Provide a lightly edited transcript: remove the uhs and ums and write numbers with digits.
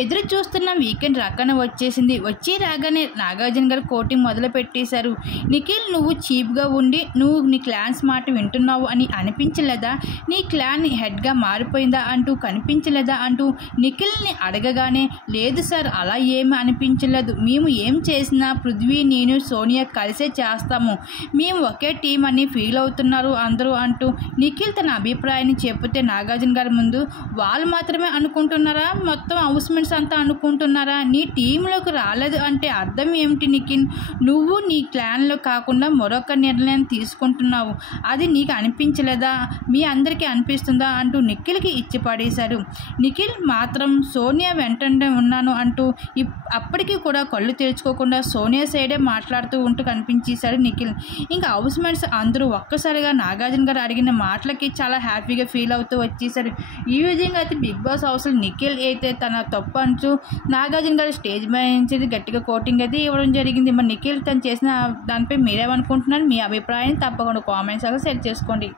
ఎదురు చూస్తున్న వీకెండ్ రాకన వచ్చేసింది. వచ్చి రాగానే నాగార్జున గారు కోటింగ్ మొదలు పెట్టేశారు. నిఖిల్, నువ్వు చీప్గా ఉండి నువ్వు నీ క్లాన్స్ మాట వింటున్నావు అని అనిపించలేదా? నీ క్లాన్ హెడ్గా మారిపోయిందా అంటూ కనిపించలేదా అంటూ నిఖిల్ని అడగగానే, లేదు సార్, అలా ఏమీ అనిపించలేదు. మేము ఏం చేసినా పృథ్వీ, నేను, సోనియా కలిసే చేస్తాము. మేము ఒకే టీం అని ఫీల్ అవుతున్నారు అందరూ అంటూ నిఖిల్ తన అభిప్రాయాన్ని చెబితే నాగార్జున గారి ముందు, వాళ్ళు మాత్రమే అనుకుంటున్నారా? మొత్తం హౌస్మెంట్స్ అంతా అనుకుంటున్నారా? నీ టీంలోకి రాలేదు అంటే అర్థం ఏమిటి నిఖిల్? నువ్వు నీ క్లాన్లో కాకుండా మరొక నిర్ణయం తీసుకుంటున్నావు. అది నీకు అనిపించలేదా? మీ అందరికీ అనిపిస్తుందా అంటూ నిఖిల్కి ఇచ్చి పడేశారు. నిఖిల్ మాత్రం సోనియా వెంటనే ఉన్నాను అంటూ అప్పటికి కూడా కళ్ళు తెరుచుకోకుండా సోనియా సైడే మాట్లాడుతూ ఉంటూ కనిపించేశాడు నిఖిల్. ఇంకా హౌస్మెంట్స్ అందరూ ఒక్కసారిగా నాగార్జున గారు అడిగిన మాటలకి చాలా హ్యాపీగా ఫీల్ అవుతూ వచ్చేసారు. ఈ విధంగా అయితే బిగ్ బాస్ హౌస్లో నిఖిల్ అయితే తన తప్పు అంటూ నాగార్జున గారు స్టేజ్ పై నుంచి గట్టిగా కోటింగ్ అయితే ఇవ్వడం జరిగింది. మరి నిఖిల్ తను చేసిన దానిపై మీరేమనుకుంటున్నారు? మీ అభిప్రాయాన్ని తప్పకుండా కామెంట్స్ షేర్ చేసుకోండి.